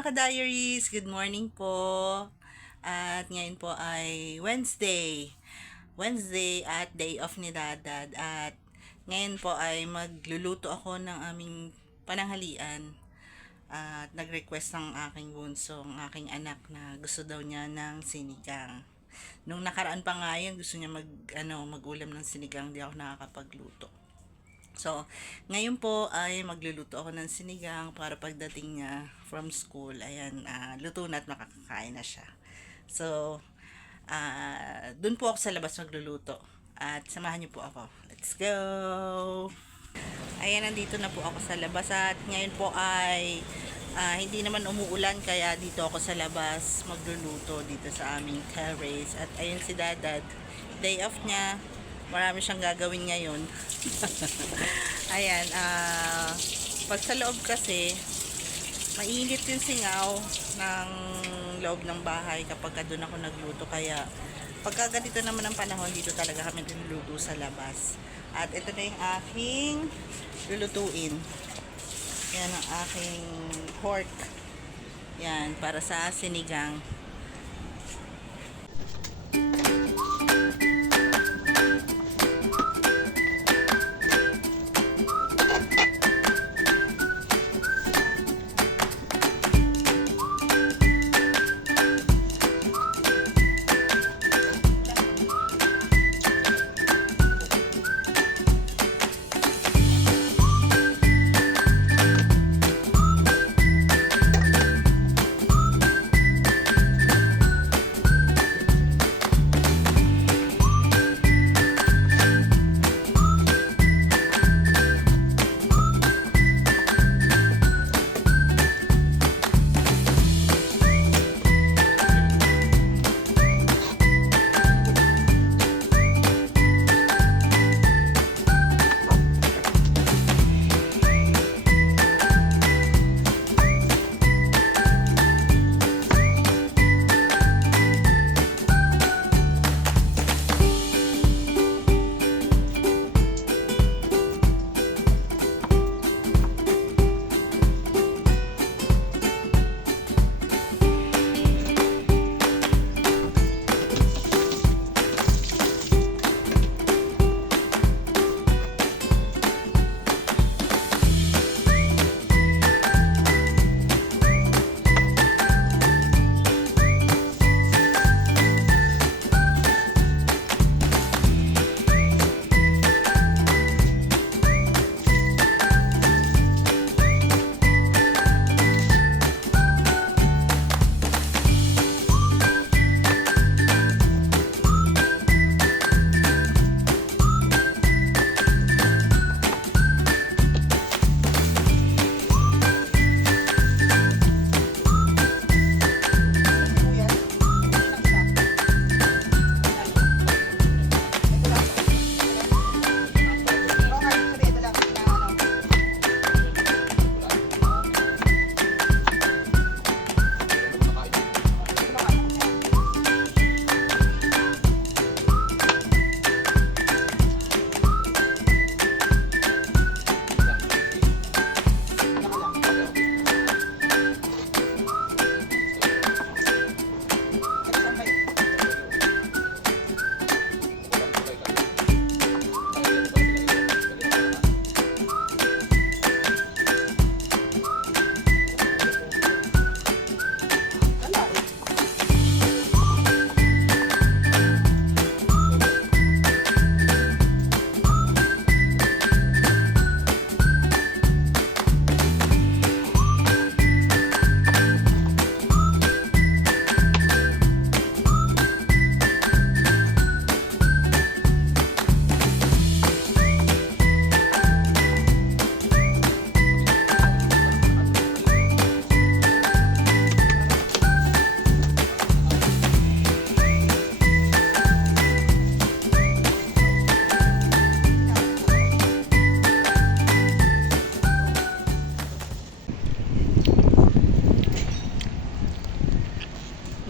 mga ka-diaries, good morning po. At ngayon po ay Wednesday. Wednesday at day off ni Dadad. At ngayon po ay magluluto ako ng aming pananghalian. At nag-request ng aking bunso, ang aking anak na gusto daw niya ng sinigang. Nung nakaraan pa nga yun, gusto niya mag-ulam ng sinigang, di ako nakakapagluto. So, ngayon po ay magluluto ako ng sinigang para pagdating niya from school, ayan, luto na at makakakain na siya. So, dun po ako sa labas magluluto at samahan niyo po ako. Let's go! Ayan, nandito na po ako sa labas at ngayon po ay hindi naman umuulan kaya dito ako sa labas magluluto dito sa aming terrace. At ayun si Dadad, day off niya. Marami siyang gagawin ngayon. Ayan, pag sa loob kasi, mainit yung singaw ng loob ng bahay kapag doon ako nagluto. Kaya, pagka ganito naman ang panahon, dito talaga kami niluluto sa labas. At ito na yung aking lulutuin. Yan ang aking pork. Yan, para sa sinigang.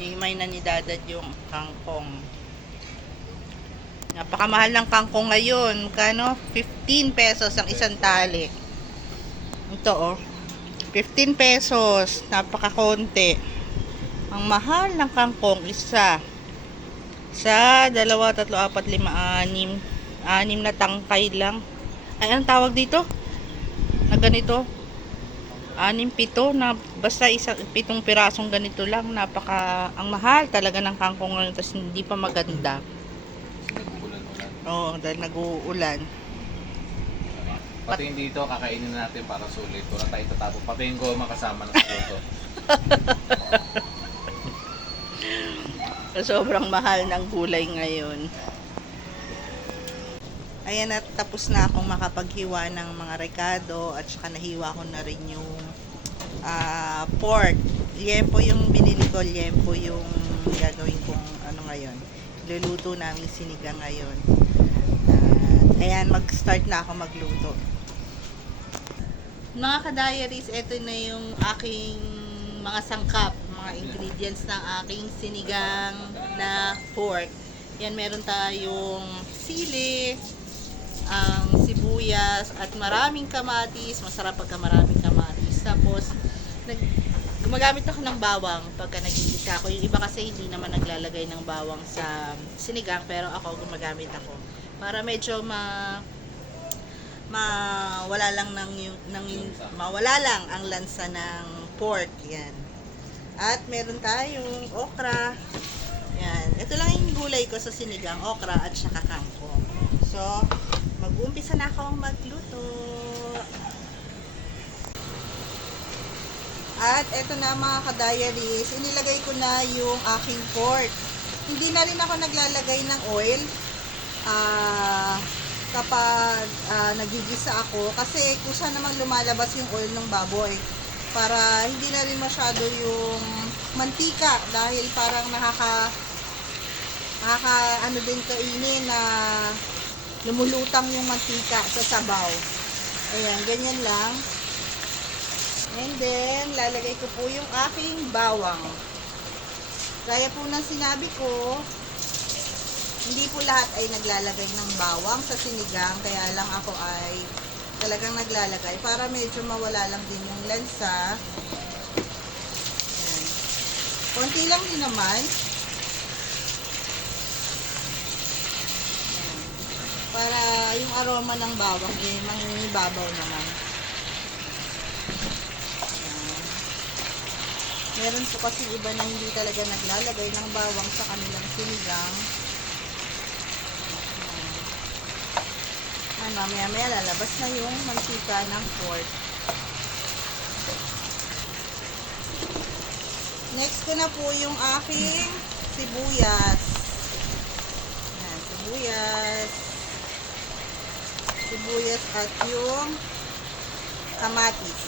Hihimay na ni Dadad yung kangkong. Napakamahal ng kangkong ngayon. Kano? 15 pesos ang isang tali. Ito oh. ₱15. Napakakonti. Ang mahal ng kangkong isa. Sa 2, 3, 4, 5, 6. 6 na tangkay lang. Ay, anong tawag dito? Na ganito? 6, 7 na basta 7 pirasong ganito lang. Ang mahal talaga ng kangkong ngayon, tapos hindi pa maganda. Oo, dahil nag-uulan. Pati yung dito, kakainin natin para sulit. Wala tayo tatapos. Pati yung goma kasama na sa luto. Sobrang mahal ng gulay ngayon. Ayan, at tapos na akong makapaghiwa ng mga rekado at saka nahiwa ko na rin yung pork. Liempo yung binili ko, liempo yung gagawin kong ano ngayon. Luluto namin sinigang ngayon. Ayan, mag-start na ako magluto. Mga ka-diaries, ito na yung aking mga sangkap, mga ingredients ng aking sinigang na pork. Yan, meron tayong sili, ang sibuyas, at maraming kamatis. Masarap pagka maraming kamatis. Tapos, gumagamit ako ng bawang pagka nagigisa ako. Yung iba kasi hindi naman naglalagay ng bawang sa sinigang, pero ako gumagamit ako. Para medyo mawala lang mawala lang ang lansa ng pork. Yan. At meron tayong okra. Yan. Ito lang yung gulay ko sa sinigang, okra at saka kangkong. So, mag-uumpisa na akong magluto. At eto na mga ka-diaries, inilagay ko na yung aking pork. Hindi na rin ako naglalagay ng oil kapag nagigisa ako, kasi kusa naman lumalabas yung oil ng baboy, para hindi na rin masyado yung mantika, dahil parang nakaka ano din kainin na lumulutang yung mantika sa sabaw. Ayan, ganyan lang. And then, lalagay ko po yung aking bawang. Gaya po ng sinabi ko, hindi po lahat ay naglalagay ng bawang sa sinigang, kaya lang ako ay talagang naglalagay para medyo mawala lang din yung lansa. Ayan. Konti lang din naman. Ayan. Para yung aroma ng bawang mangingibabaw naman. Ayan. Meron po kasi iba na hindi talaga naglalagay ng bawang sa kanilang sinigang. Mamaya lalabas na yung mantika ng pork. Next ko na po yung aking sibuyas. Ayan, sibuyas at yung kamatis.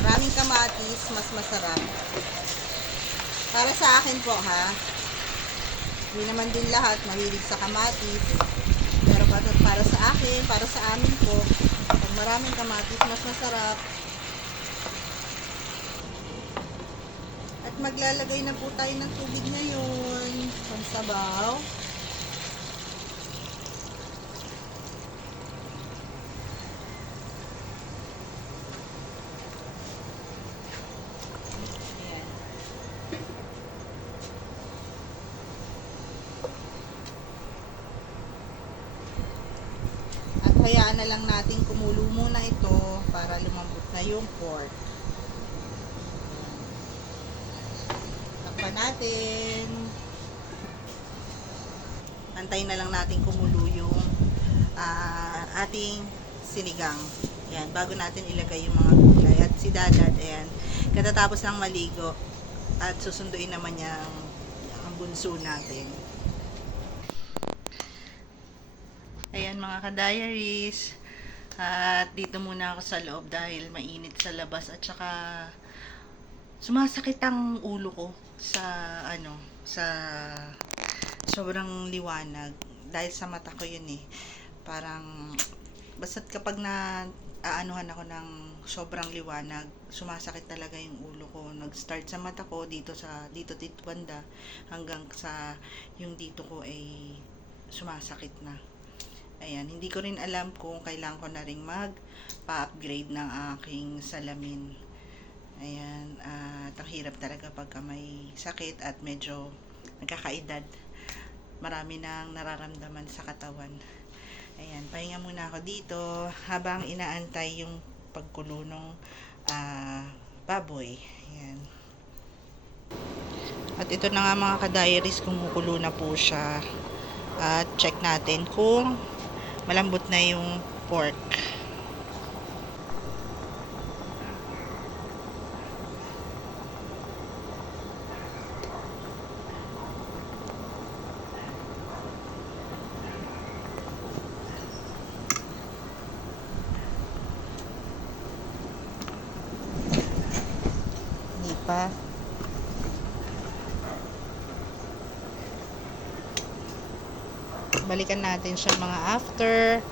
Maraming kamatis, mas masarap. Para sa akin po ha. Hindi naman din lahat mahilig sa kamatis. Pero para sa akin, para sa amin po, pag maraming kamatis, mas masarap. At maglalagay na po tayo ng tubig ngayon. Pansabaw. Hayaan na lang natin kumulo muna ito para lumambot na yung pork. Takpan natin. Antayin na lang natin kumulo yung ating sinigang. Yan, bago natin ilagay yung mga gulay. At si Dadad, ayan, katatapos ng maligo at susunduin naman niya ang bunso natin. Ayan mga ka-diaries, at dito muna ako sa loob dahil mainit sa labas, at saka sumasakit ang ulo ko sa sobrang liwanag, dahil sa mata ko yun eh. Parang basta't kapag aanuhan ako ng sobrang liwanag, sumasakit talaga yung ulo ko. Nag-start sa mata ko dito banda hanggang sa yung dito ko ay sumasakit na. Ayan, hindi ko rin alam kung kailangan ko na ring mag-pa-upgrade ng aking salamin. Ayan, at ang hirap talaga pagka may sakit at medyo nagkakaedad. Marami nang nararamdaman sa katawan. Ayan, pahinga muna ako dito habang inaantay yung pagkulo ng baboy. Ayan. At ito na nga mga ka-diaries, kumukulo na po siya. At check natin kung malambot na yung pork. Hindi pa. Balikan natin siya mga after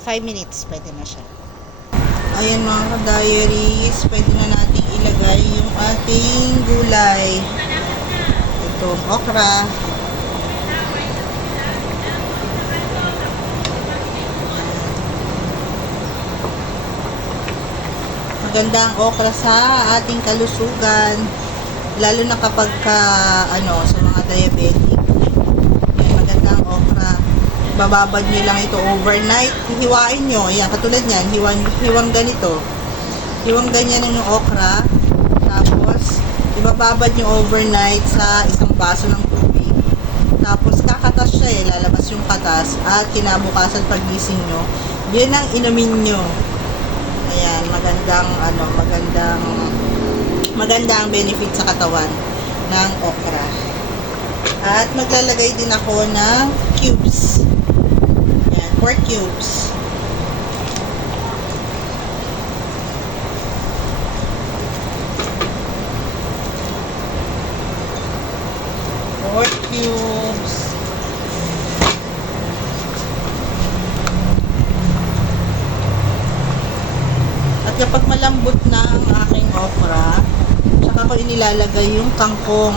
5 minutes, pwede na siya. Ayan mga ka-diaries, pwede na natin ilagay yung ating gulay. Ito, okra. Maganda ang okra sa ating kalusugan, lalo na kapag sa mga diabetic. Ayan, maganda ang okra. Bababad nyo lang ito overnight. Hiwain nyo. Ayan, katulad yan. Hiwang ganito. Hiwang ganyan yung okra. Tapos, ibababad nyo overnight sa isang baso ng tubig. Tapos, kakatas siya lalabas yung katas. At kinabukasan pagising nyo, yun ang inumin nyo. Ayan, magandang benefit sa katawan ng okra. At maglalagay din ako ng cubes. Ayan, 4 cubes. At kapag malambot na ang aking okra, saka ko inilalagay yung kangkong.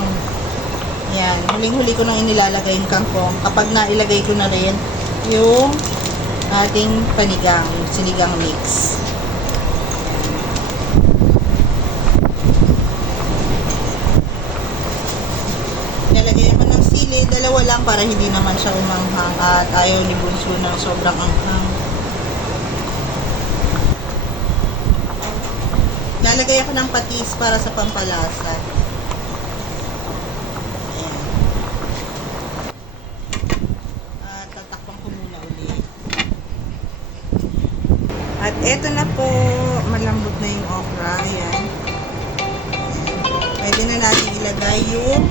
Yan, huling-huli ko nang inilalagay yung kangkong. Kapag nailagay ko na rin yung ating panigang, yung sinigang mix. Nilagay ako ng sili, dalawa lang para hindi naman siya umanghang at ayaw ni Bunso ng sobrang anghang. Lalagay ako ng patis para sa pampalasa. Ayan. At tatakpan ko muna ulit. At eto na po, malambot na yung okra. Ayan. Pwede na natin ilagay yung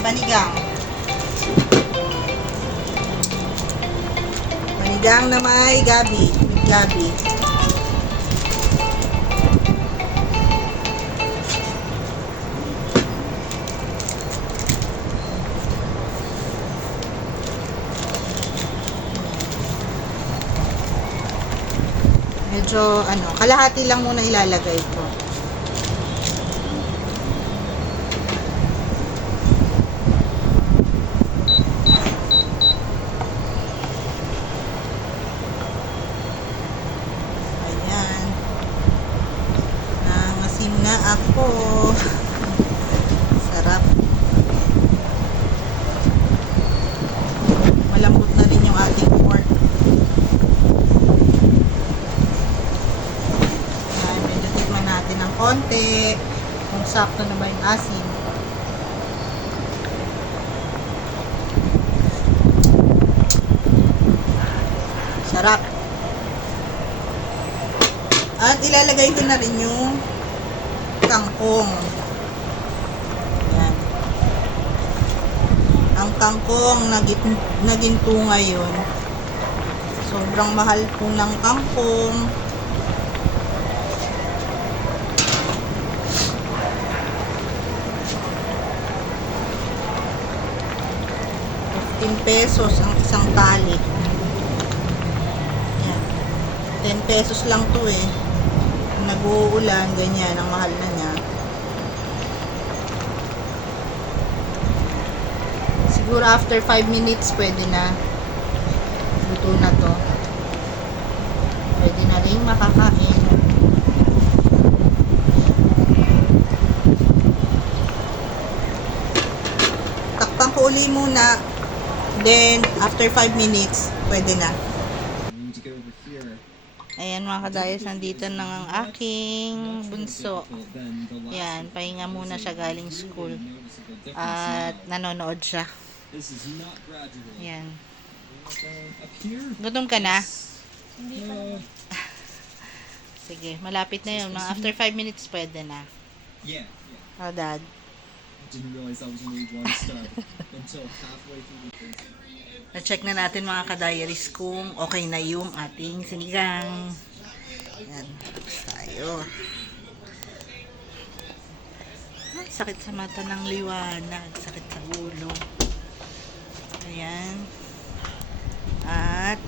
panigang. Panigang na may gabi. With gabi. Medyo, kalahati lang muna ilalagay ko. Ayan. Nangasim na ako. Sarap. Malambot na rin yung ating pork. Ng konti kung sakto na ba yung asin. Sarap. At ilalagay ko na rin yung kangkong. Yan. Ang kangkong naginto ngayon. Sobrang mahal po ng kangkong. ₱10 ang isang tali. Yan. 10 pesos lang to eh. Kung nag-uulan, ganyan, ang mahal na niya. Siguro after 5 minutes, pwede na. Sandali muna. Then, after 5 minutes, pwede na. Ayan mga kadayos, nandito na ang aking bunso. Yan, pahinga muna siya galing school. At nanonood siya. Yan. Gutom ka na? Sige, malapit na yun. Mga after 5 minutes, pwede na. Oh, Dad. Didn't realize that was only one star until halfway through the Na-check na natin mga ka-diaries kung okay na yung ating sinigang. Yan. Tapos tayo. Ay, sakit sa mata ng liwanag. Sakit sa ulo. Ayan. At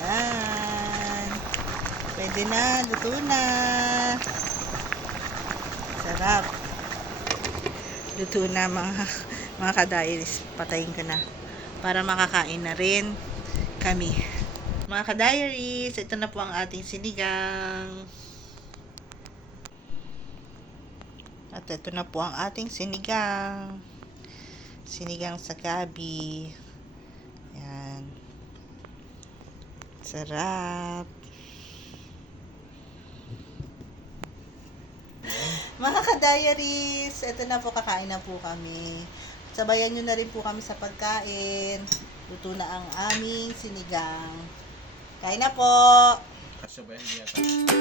ayan. Pwede na. Luto na. Sarap. Luto na mga ka-diaries. Patayin ko na. Para makakain na rin kami. Mga ka-diaries, ito na po ang ating sinigang. At ito na po ang ating sinigang. Sinigang sa gabi. Yan. Sarap. Mga ka-diaries, ito na po, kakain na po kami. Sabayan nyo na rin po kami sa pagkain. Luto na ang aming sinigang. Kain na po! Kasya ba yan? Hindi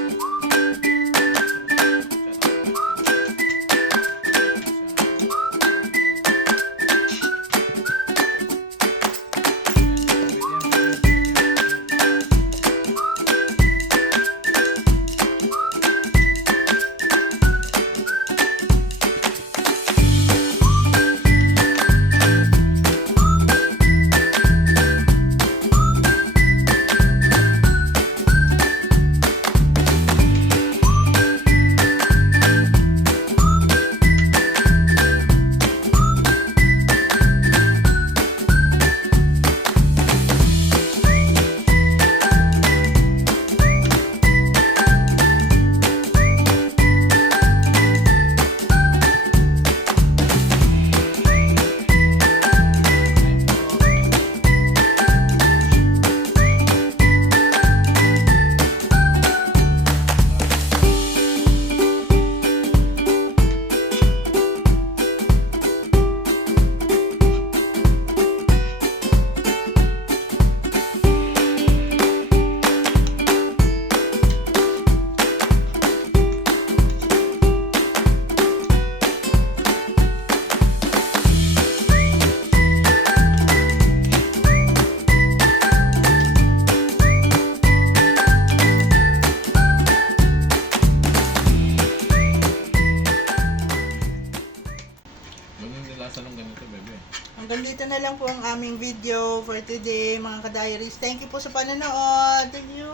yata. Ng ganito, bebe. Hanggang dito na lang po ang aming video for today, mga ka-diaries. Thank you po sa panonood. Thank you!